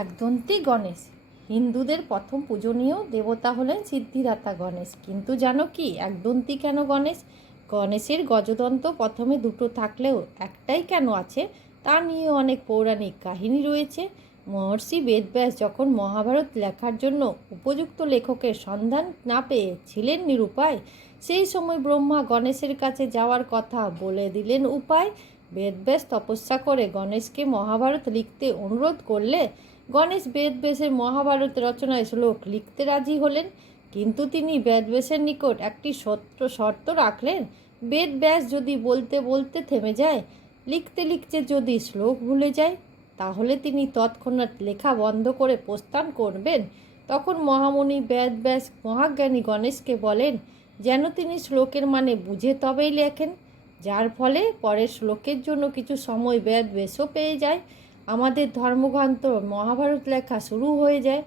একদন্তী গণেশ হিন্দুদের প্রথম পূজনীয় দেবতা হলেন সিদ্ধিদাতা গণেশ। কিন্তু জানো কি একদন্তী কেন গণেশ? গণেশের গজদন্ত প্রথমে দুটো থাকলেও একটাই কেন আছে তা নিয়ে অনেক পৌরাণিক কাহিনী রয়েছে। মহর্ষি বেদব্যাস যখন মহাভারত লেখার জন্য উপযুক্ত লেখকের সন্ধান না পেয়ে ছিলেন নিরুপায়, সেই সময় ব্রহ্মা গণেশের কাছে যাওয়ার কথা বলে দিলেন উপায়। বেদব্যাস তপস্যা করে গণেশকে মহাভারত লিখতে অনুরোধ করলে গণেশ বেদব্যাসের মহাভারত রচনায় শ্লোক লিখতে রাজি হলেন। কিন্তু তিনি বেদব্যাসের নিকট একটি শর্ত রাখলেন, বেদব্যাস যদি বলতে বলতে থেমে যায়, লিখতে লিখতে যদি শ্লোক ভুলে যায়, তাহলে তিনি তৎক্ষণাৎ লেখা বন্ধ করে প্রস্থান করবেন। তখন মহামুনি বেদব্যাস মহাজ্ঞানী গণেশকে বলেন যেন তিনি শ্লোকের মানে বুঝে তবেই লেখেন, যার ফলে পরের শ্লোকের জন্য কিছু সময় বেদব্যাসও পেয়ে যায়। আমাদের ধর্মগ্রন্থ মহাভারত লেখা শুরু হয়ে যায়।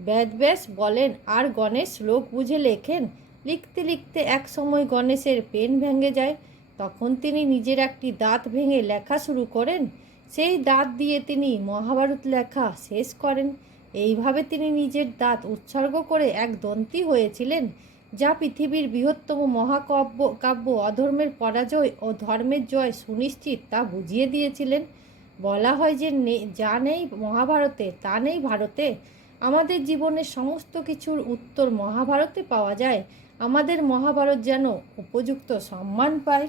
বেদব্যাস বলেন আর গণেশ শ্লোক বুঝে লেখেন। লিখতে লিখতে এক সময় গণেশের পেন ভেঙে যায়। তখন তিনি নিজের একটি দাঁত ভেঙে লেখা শুরু করেন। সেই দাঁত দিয়ে তিনি মহাভারত লেখা শেষ করেন। এইভাবে তিনি নিজের দাঁত উৎসর্গ করে এক দন্তী হয়েছিলেন, যা পৃথিবীর বৃহত্তম কাব্য অধর্মের পরাজয় ও ধর্মের জয় সুনিশ্চিত তা বুঝিয়ে দিয়েছিলেন। বলা হয় যে যা নেই মহাভারতে তা নেই ভারতে। আমাদের জীবনের সমস্ত কিছুর উত্তর মহাভারতে পাওয়া যায়। আমাদের মহাভারত যেন উপযুক্ত সম্মান পায়।